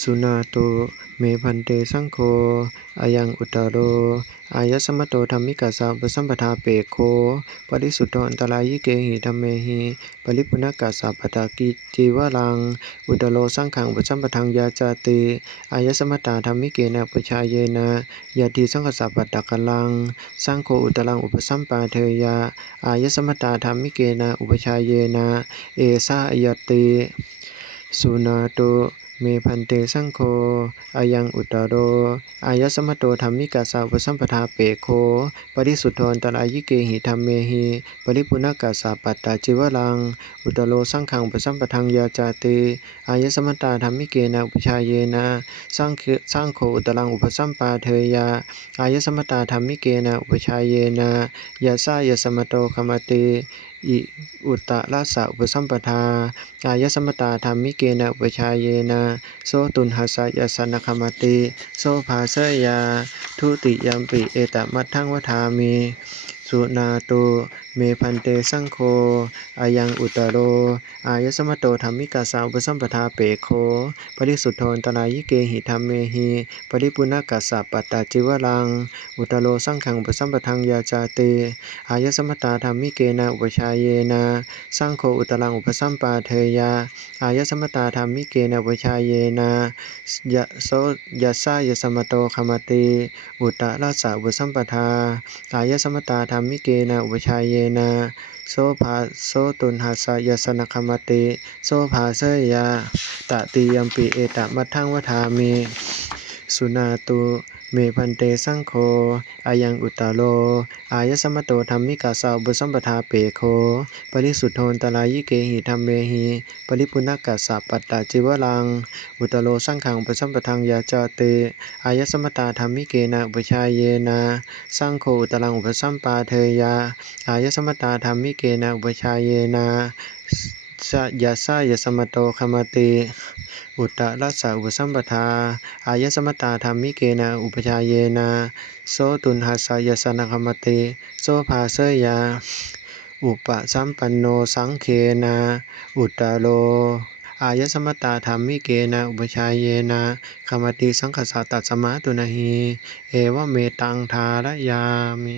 สุนาโตเมพันเตสังโฆอายังอุตตโรอายสมโตธัมมิกัสสะอุปสัมปทาเปโคปริสุทโธอันตรายยิเกหิธัมเมหิปริปุณกัสสะปทากิจีวรังอุตตโรสังขังอุปสัมปทังยาจาติอายสมตาธัมมิเกนะปุชาเยนะยาติสังฆสัพปะตะกลังสังโฆอุตตรังอุปสัมปาเทยาอายสมตาธัมมิเกนะอุปชาเยนะเอสายติสุนาโตเมพันเตสังโฆอายังอุตตโรอายสมโตธัมมิกัสสะอุปสัมปทาเปโคปริสุทโธอันตรายยิเกหิธัมเมหิปริปุณกัสสะปัตตาจิวรังอุตตโรสังขังอุปสัมปทังยาจาติอายสมตาธัมมิเกนะอุปชาเยนะสังโฆอุตตรังอุปสัมปาเทยาอายสมตาธัมมิเกนะอุปชาเยนะยะสายะสมโตคมติอิอุตตรัสสะอุปสัมปทาอายสมตาธัมมิเกนะอุปชาเยนะโสตุนหัสสะยะสนะคมติโสภาสยาทุติยัมปิเอตมัทธังวทามิสุนาโตเมพันเตสังโฆอายังอุตตโรอายสมโตธัมมิกัสสะอุปสัมปทาเปโคปริสุทโธอันตรายยิเกหิธัมเมหิปริปุณกัสสะปัตตาจิวรังอุตตโรสังขังอุปสัมปทังยาจาติอายสมตาธัมมิเกนะอุปชาเยนะสังโฆอุตตรังอุปสัมปาเทยาอายสมตาธัมมิเกนะอุปชาเยนะยะโสยะสายะสมโตคมติอุตตรัสสะอุปสัมปทาอายสมตาธัมมิเกนะอุปชาเยนะโสตุนหัสสะยะสนะคมติโสภาเสยาตติยัมปิเอตมัทธังวทามิสุนาตุเมพันเตสังโฆอายังอุตตโรอายสมโตธัมมิกัสสะอุปสัมปทาเปโคปริสุทโธอันตรายยิเกหิธัมเมหิปริปุณกัสสะปัตตาจิวรังอุตตโรสังขังอุปสัมปทังยาจาติอายสมตาธัมมิเกนะอุปชาเยนะสังโฆอุตตรังอุปสัมปาเทยาอายสมตาธัมมิเกนะอุปชาเยนะยะสายะสมโตคมติอุตตรัสสะอุปสัมปทาอายสมตาธัมมิเกนะอุปชาเยนะโสตุนหัสสะยะสนะคมติโสภาเสยาอุปสัมปันโนสังเขนะอุตตโรอายสมตาธัมมิเกนะอุปชาเยนะคมติสังฆสัตตสมาตุนะหิเอวะเมตังทารยามิ